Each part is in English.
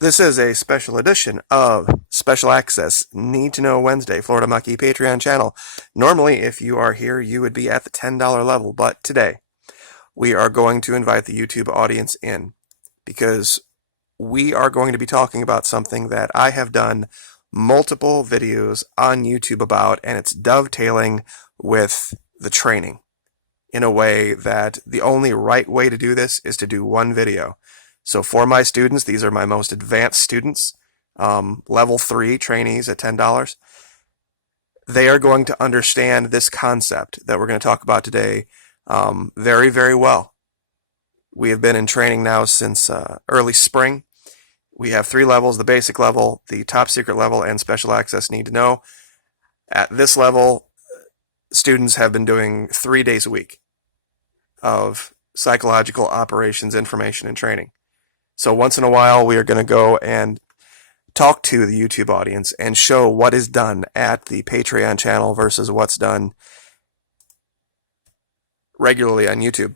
This is a special edition of Special Access Need to Know Wednesday, Florida Mucky Patreon channel. Normally, if you are here, you would be at the $10 level, but today we are going to invite the YouTube audience in because we are going to be talking about something that I have done multiple videos on YouTube about, and it's dovetailing with the training in a way that the only right way to do this is to do one video. So for my students, these are my most advanced students, level 3 trainees at $10. They are going to understand this concept that we're going to talk about today very, very well. We have been in training now since early spring. We have 3 levels: the basic level, the top secret level, and special access need to know. At this level, students have been doing 3 days a week of psychological operations, information, and training. So once in a while, we are going to go and talk to the YouTube audience and show what is done at the Patreon channel versus what's done regularly on YouTube.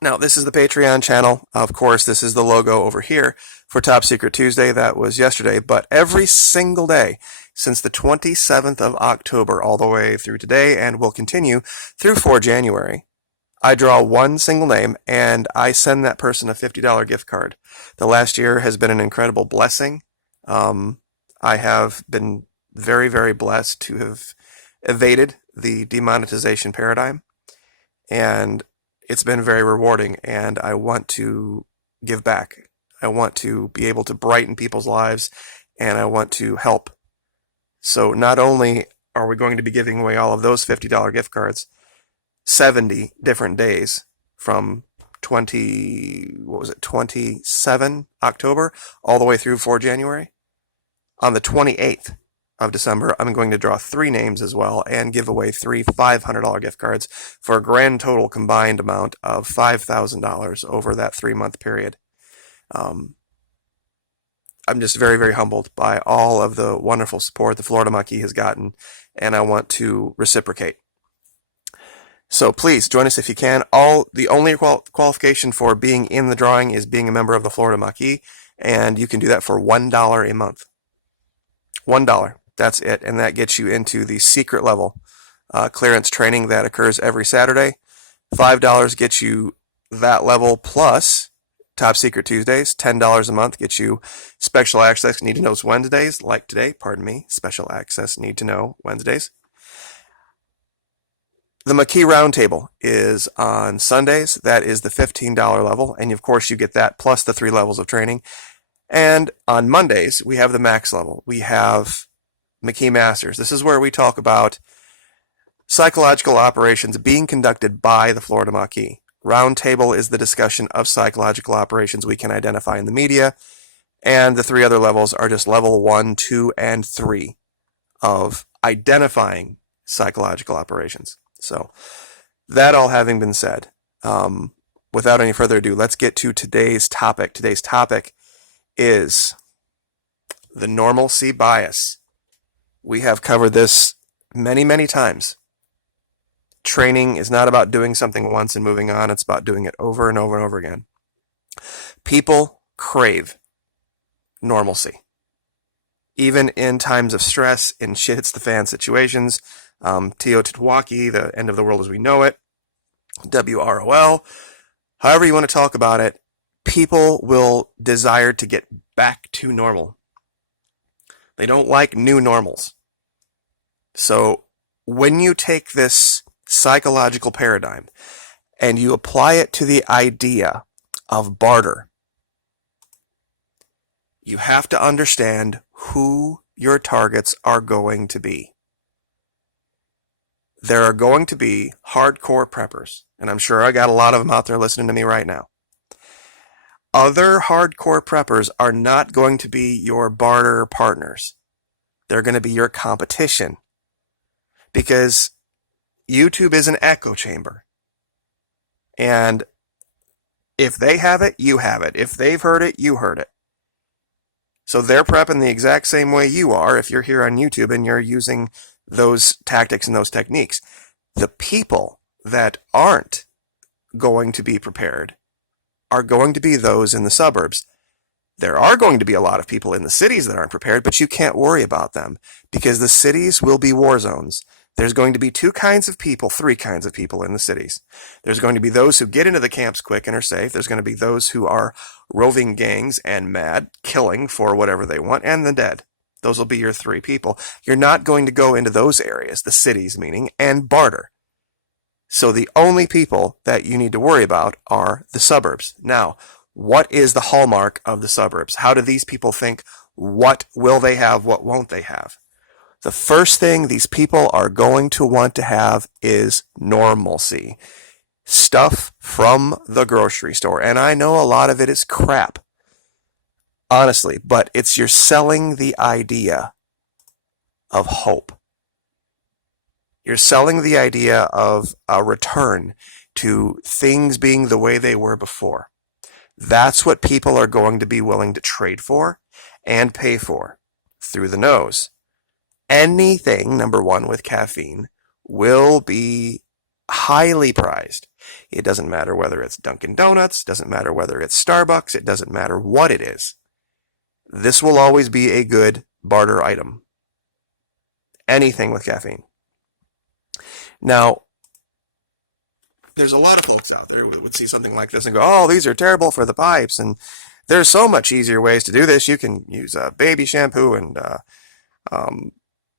Now, this is the Patreon channel. Of course, this is the logo over here for Top Secret Tuesday. That was yesterday. But every single day since the 27th of October all the way through today, and will continue through 4 January, I draw one single name and I send that person a $50 gift card. The last year has been an incredible blessing. I have been very, very blessed to have evaded the demonetization paradigm, and it's been very rewarding, and I want to give back. I want to be able to brighten people's lives, and I want to help. So not only are we going to be giving away all of those $50 gift cards, 70 different days from 27 October all the way through 4 January. On the 28th of December, I'm going to draw 3 names as well and give away 3 $500 gift cards for a grand total combined amount of $5,000 over that 3-month period. I'm just very, very humbled by all of the wonderful support the Florida Mucky has gotten, and I want to reciprocate. So please join us if you can. The only qualification for being in the drawing is being a member of the Florida Mucky, and you can do that for $1 a month. $1. That's it, and that gets you into the secret level clearance training that occurs every Saturday. $5 gets you that level plus Top Secret Tuesdays. $10 a month gets you Special Access Need to Know Wednesdays, like today, Special Access Need to Know Wednesdays. The McKee Roundtable is on Sundays. That is the $15 level, and of course you get that plus the 3 levels of training. And on Mondays, we have the max level. We have McKee Masters. This is where we talk about psychological operations being conducted by the Florida Mucky. Roundtable is the discussion of psychological operations we can identify in the media, and the 3 other levels are just level 1, 2, and 3 of identifying psychological operations. So, that all having been said, without any further ado, let's get to today's topic. Today's topic is the normalcy bias. We have covered this many, many times. Training is not about doing something once and moving on. It's about doing it over and over and over again. People crave normalcy. Even in times of stress, in shit hits the fan situations, Teotihuacan, the end of the world as we know it, WROL, however you want to talk about it, people will desire to get back to normal. They don't like new normals. So when you take this psychological paradigm and you apply it to the idea of barter, you have to understand who your targets are going to be. There are going to be hardcore preppers, and I'm sure I got a lot of them out there listening to me right now. Other hardcore preppers are not going to be your barter partners. They're going to be your competition. Because YouTube is an echo chamber. And if they have it, you have it. If they've heard it, you heard it. So they're prepping the exact same way you are if you're here on YouTube and you're using those tactics and those techniques. The people that aren't going to be prepared are going to be those in the suburbs. There are going to be a lot of people in the cities that aren't prepared, but you can't worry about them because the cities will be war zones. There's going to be three kinds of people in the cities. There's going to be those who get into the camps quick and are safe. There's going to be those who are roving gangs and mad, killing for whatever they want, and the dead. Those will be your three people. You're not going to go into those areas, the cities meaning, and barter. So the only people that you need to worry about are the suburbs. Now, what is the hallmark of the suburbs? How do these people think? What will they have? What won't they have? The first thing these people are going to want to have is normalcy. Stuff from the grocery store. And I know a lot of it is crap, honestly, but you're selling the idea of hope. You're selling the idea of a return to things being the way they were before. That's what people are going to be willing to trade for and pay for through the nose. Anything, number one, with caffeine will be highly prized. It doesn't matter whether it's Dunkin' Donuts, doesn't matter whether it's Starbucks, it doesn't matter what it is. This will always be a good barter item. Anything with caffeine. Now, there's a lot of folks out there who would see something like this and go, oh, these are terrible for the pipes, and there's so much easier ways to do this. You can use baby shampoo and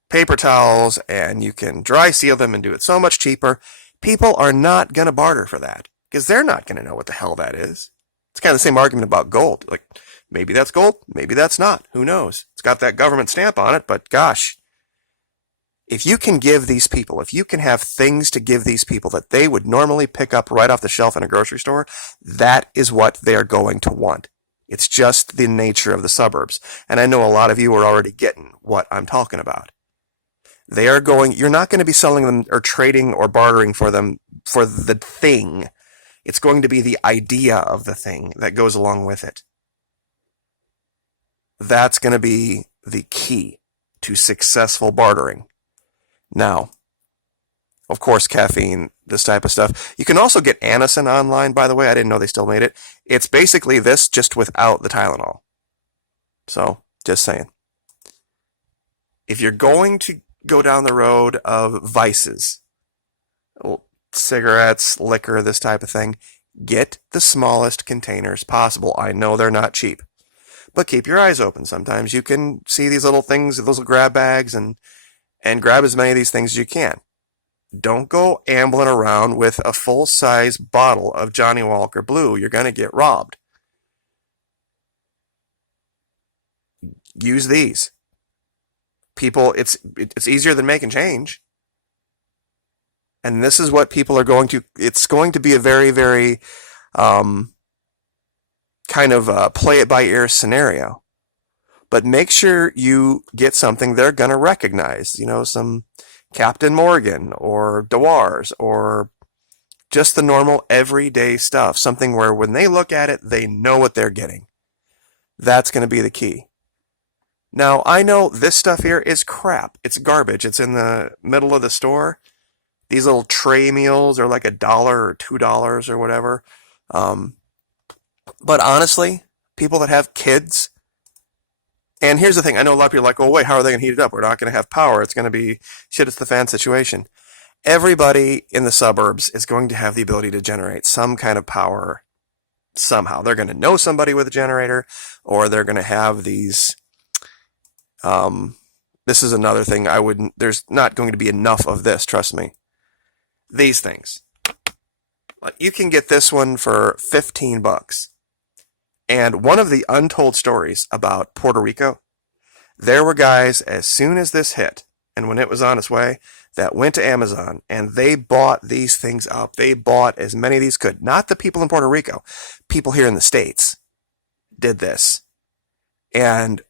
paper towels, and you can dry seal them and do it so much cheaper. People are not going to barter for that because they're not going to know what the hell that is. It's kind of the same argument about gold. Like, maybe that's gold, maybe that's not. Who knows? It's got that government stamp on it, but gosh, if you can give these people, if you can have things to give these people that they would normally pick up right off the shelf in a grocery store, that is what they are going to want. It's just the nature of the suburbs. And I know a lot of you are already getting what I'm talking about. You're not going to be selling them or trading or bartering for them for the thing. It's going to be the idea of the thing that goes along with it. That's going to be the key to successful bartering. Now, of course, caffeine, this type of stuff. You can also get Anacin online, by the way. I didn't know they still made it. It's basically this, just without the Tylenol. So, just saying. If you're going to go down the road of vices, cigarettes, liquor, this type of thing, get the smallest containers possible. I know they're not cheap, but keep your eyes open. Sometimes you can see these little things, those little grab bags, and grab as many of these things as you can. Don't go ambling around with a full-size bottle of Johnny Walker Blue. You're going to get robbed. Use these. People, it's easier than making change. And this is what people are going to, it's going to be a very, very kind of play it by ear scenario. But make sure you get something they're going to recognize. You know, some Captain Morgan or Dewar's or just the normal everyday stuff. Something where when they look at it, they know what they're getting. That's going to be the key. Now, I know this stuff here is crap. It's garbage. It's in the middle of the store. These little tray meals are like $1 or $2 or whatever. But honestly, people that have kids, and here's the thing, I know a lot of people are like, oh wait, how are they going to heat it up? We're not going to have power. It's going to be shit, it's the fan situation. Everybody in the suburbs is going to have the ability to generate some kind of power somehow. They're going to know somebody with a generator, or they're going to have these, this is another thing there's not going to be enough of this, trust me. These things. You can get this one for $15. And one of the untold stories about Puerto Rico, there were guys, as soon as this hit, and when it was on its way, that went to Amazon, and they bought these things up. They bought as many of these could. Not the people in Puerto Rico. People here in the States did this. And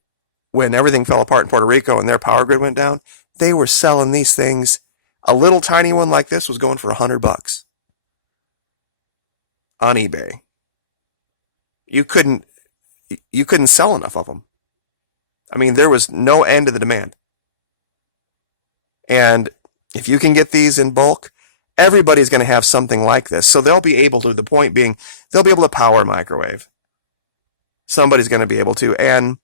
when everything fell apart in Puerto Rico and their power grid went down, they were selling these things. A little tiny one like this was going for $100 on eBay. You couldn't sell enough of them. I mean, there was no end to the demand. And if you can get these in bulk, everybody's going to have something like this. So they'll be able to, the point being, they'll be able to power a microwave. Somebody's going to be able to. And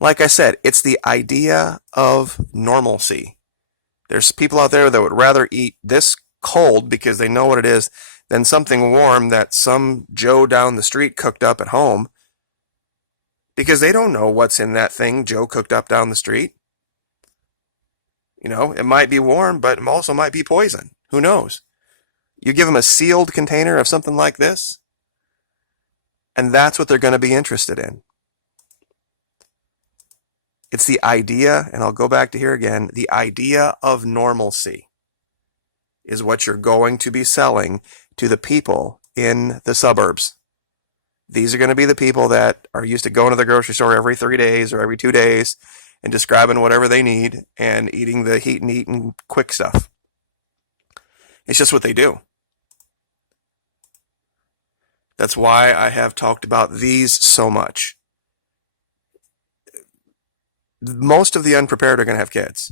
like I said, it's the idea of normalcy. There's people out there that would rather eat this cold because they know what it is than something warm that some Joe down the street cooked up at home, because they don't know what's in that thing Joe cooked up down the street. It might be warm, but it also might be poison. Who knows? You give them a sealed container of something like this, and that's what they're going to be interested in. It's the idea, and I'll go back to here again, the idea of normalcy is what you're going to be selling to the people in the suburbs. These are going to be the people that are used to going to the grocery store every 3 days or every 2 days and just grabbing whatever they need and eating the heat and eat and quick stuff. It's just what they do. That's why I have talked about these so much. Most of the unprepared are going to have kids,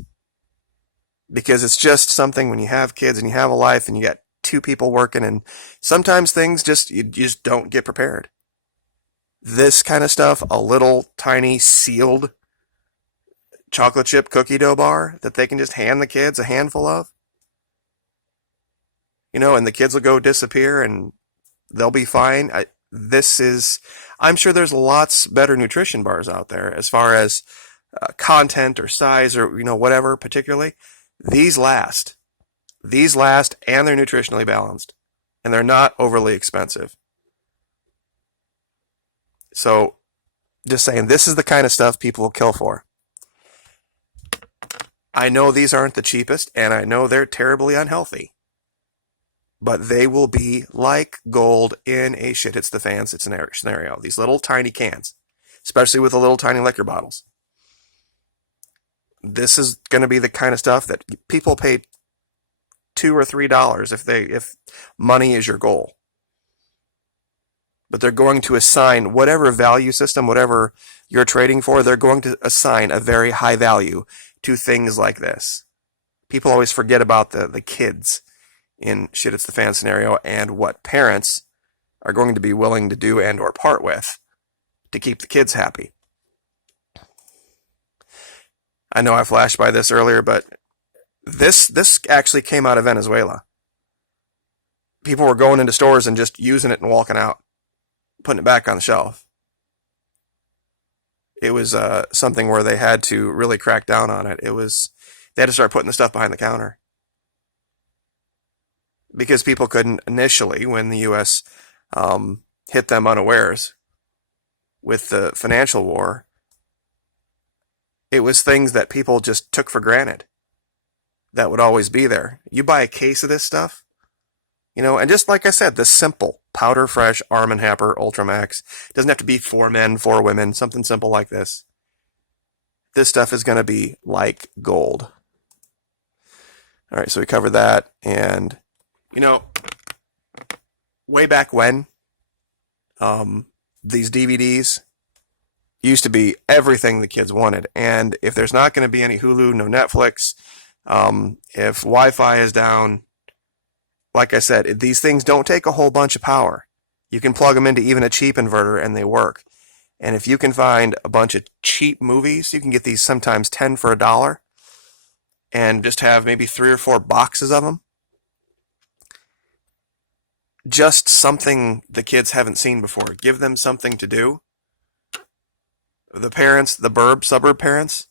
because it's just something when you have kids and you have a life and you got 2 people working, and sometimes things you just don't get prepared. This kind of stuff, a little tiny sealed chocolate chip cookie dough bar that they can just hand the kids a handful of, and the kids will go disappear and they'll be fine. I'm sure there's lots better nutrition bars out there as far as content or size or whatever particularly. These last, and they're nutritionally balanced, and they're not overly expensive. So, just saying, this is the kind of stuff people will kill for. I know these aren't the cheapest, and I know they're terribly unhealthy, but they will be like gold in a shit hits the fan scenario. These little tiny cans, especially with the little tiny liquor bottles. This is going to be the kind of stuff that people pay $2 or $3 if money is your goal. But they're going to assign whatever value system, whatever you're trading for, they're going to assign a very high value to things like this. People always forget about the kids in shit it's the fan scenario and what parents are going to be willing to do and or part with to keep the kids happy. I know I flashed by this earlier, but this actually came out of Venezuela. People were going into stores and just using it and walking out, putting it back on the shelf. It was something where they had to really crack down on it. They had to start putting the stuff behind the counter, because people couldn't initially, when the U.S. Hit them unawares with the financial war. It was things that people just took for granted that would always be there. You buy a case of this stuff, and just like I said, the simple powder fresh Arm & Hammer Ultramax. It doesn't have to be for men, for women, something simple like this. This stuff is going to be like gold. All right, so we covered that. And, way back when, these DVDs used to be everything the kids wanted. And if there's not going to be any Hulu, no Netflix, if Wi-Fi is down, like I said, these things don't take a whole bunch of power. You can plug them into even a cheap inverter and they work. And if you can find a bunch of cheap movies, you can get these sometimes 10 for $1 and just have maybe 3 or 4 boxes of them. Just something the kids haven't seen before. Give them something to do. The parents, the suburb parents,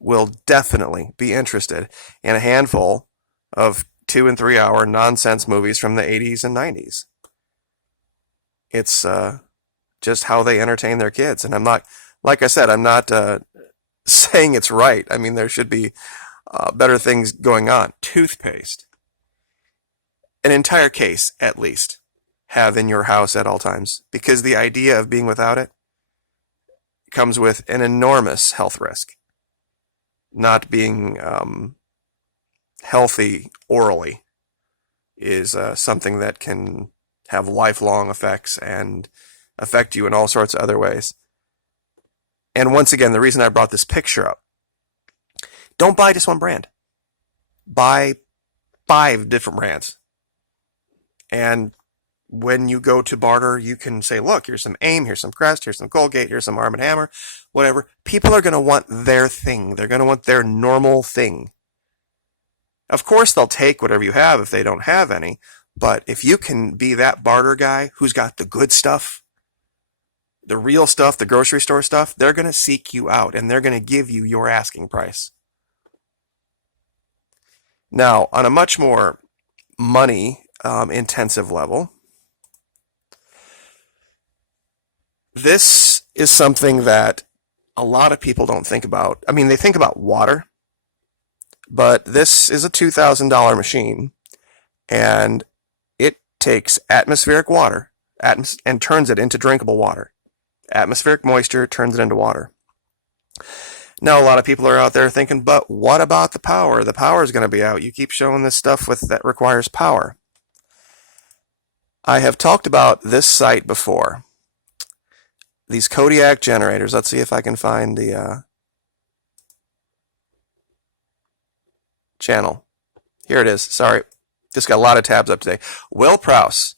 will definitely be interested in a handful of 2 and 3 hour nonsense movies from the 80s and 90s. It's just how they entertain their kids. And I'm not, like I said, I'm not saying it's right. I mean, there should be better things going on. Toothpaste. An entire case, at least, have in your house at all times. Because the idea of being without it comes with an enormous health risk. Not being healthy orally is something that can have lifelong effects and affect you in all sorts of other ways. And once again, the reason I brought this picture up, don't buy just one brand. Buy 5 different brands. And when you go to barter, you can say, look, here's some AIM, here's some Crest, here's some Colgate, here's some Arm & Hammer, whatever. People are going to want their thing. They're going to want their normal thing. Of course, they'll take whatever you have if they don't have any. But if you can be that barter guy who's got the good stuff, the real stuff, the grocery store stuff, they're going to seek you out and they're going to give you your asking price. Now, on a much more money intensive level, this is something that a lot of people don't think about. I mean, they think about water, but this is a $2,000 machine, and it takes atmospheric water and turns it into drinkable water. Atmospheric moisture turns it into water. Now, a lot of people are out there thinking, but what about the power? The power is going to be out. You keep showing this stuff that requires power. I have talked about this site before. These Kodiak generators. Let's see if I can find the channel. Here it is. Sorry. Just got a lot of tabs up today. Will Prowse.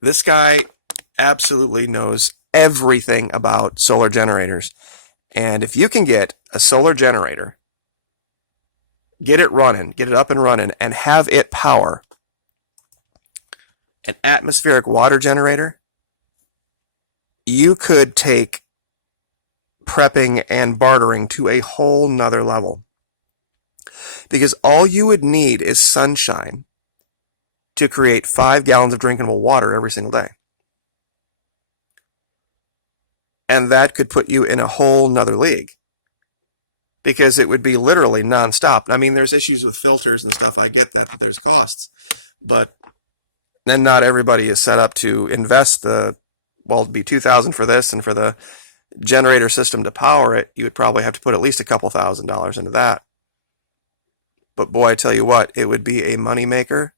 This guy absolutely knows everything about solar generators. And if you can get a solar generator, get it running, get it up and running, and have it power an atmospheric water generator, you could take prepping and bartering to a whole nother level. Because all you would need is sunshine to create 5 gallons of drinkable water every single day. And that could put you in a whole nother league. Because it would be literally nonstop. I mean, there's issues with filters and stuff. I get that there's costs. But then not everybody is set up to invest it'd be $2,000 for this, and for the generator system to power it, you would probably have to put at least a couple $1,000s into that. But boy, I tell you what, it would be a money maker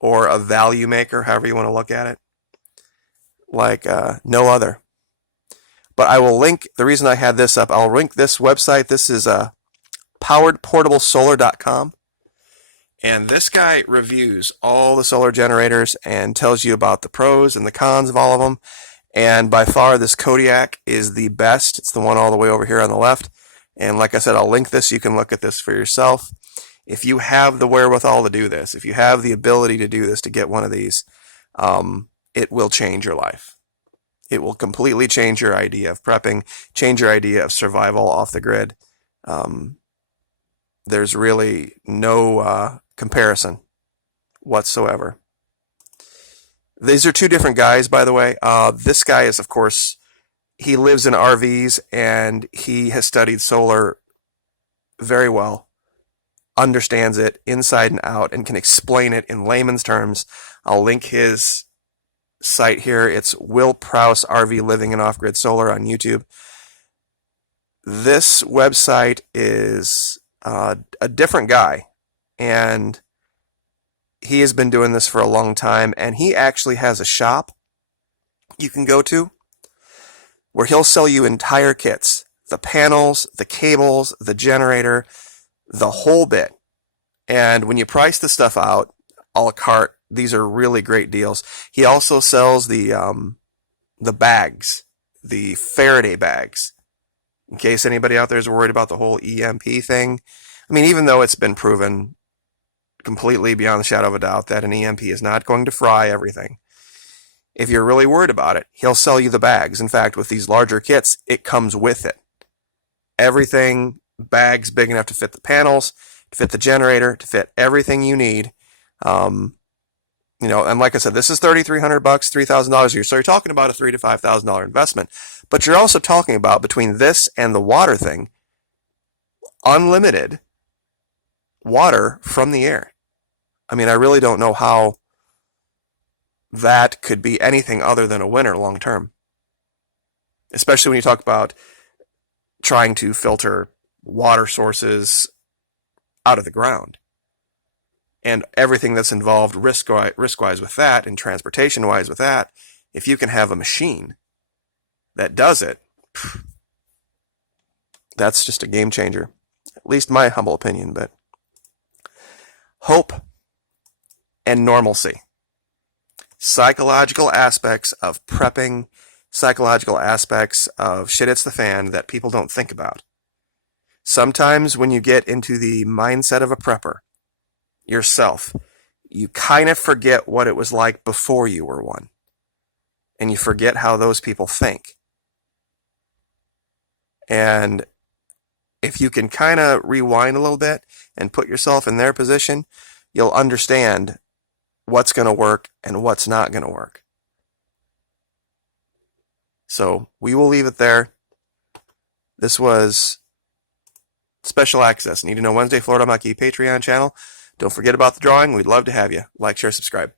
or a value maker, however you want to look at it, like no other. But I will link, the reason I had this up, I'll link this website. This is poweredportablesolar.com. And this guy reviews all the solar generators and tells you about the pros and the cons of all of them. And by far, this Kodiak is the best. It's the one all the way over here on the left. And like I said, I'll link this. You can look at this for yourself. If you have the wherewithal to do this, if you have the ability to do this, to get one of these, it will change your life. It will completely change your idea of prepping, change your idea of survival off the grid. There's really no comparison whatsoever. These are two different guys, by the way. This guy is, of course, he lives in RVs and he has studied solar very well, understands it inside and out, and can explain it in layman's terms. I'll link his site here. It's Will Prowse RV Living and Off-Grid Solar on YouTube. This website is a different guy, and he has been doing this for a long time, and he actually has a shop you can go to where he'll sell you entire kits, the panels, the cables, the generator, the whole bit. And when you price the stuff out a la carte, these are really great deals. He also sells the bags, the Faraday bags, in case anybody out there is worried about the whole EMP thing. I mean, even though it's been proven completely beyond the shadow of a doubt that an EMP is not going to fry everything, if you're really worried about it, he'll sell you the bags. In fact, with these larger kits, it comes with it. Everything, bags big enough to fit the panels, to fit the generator, to fit everything you need. And like I said, this is $3,300, $3,000 a year. So you're talking about a $3,000 to $5,000 investment. But you're also talking about, between this and the water thing, unlimited water from the air. I mean, I really don't know how that could be anything other than a winner long term. Especially when you talk about trying to filter water sources out of the ground. And everything that's involved risk-wise with that, and transportation-wise with that. If you can have a machine that does it, that's just a game changer. At least my humble opinion. But hope and normalcy. Psychological aspects of prepping, psychological aspects of shit hits the fan that people don't think about. Sometimes when you get into the mindset of a prepper yourself, you kind of forget what it was like before you were one. And you forget how those people think. And if you can kind of rewind a little bit and put yourself in their position, you'll understand what's going to work and what's not going to work. So we will leave it there. This was Special Access. Need to Know Wednesday, Florida Monkey Patreon channel. Don't forget about the drawing. We'd love to have you. Like, share, subscribe.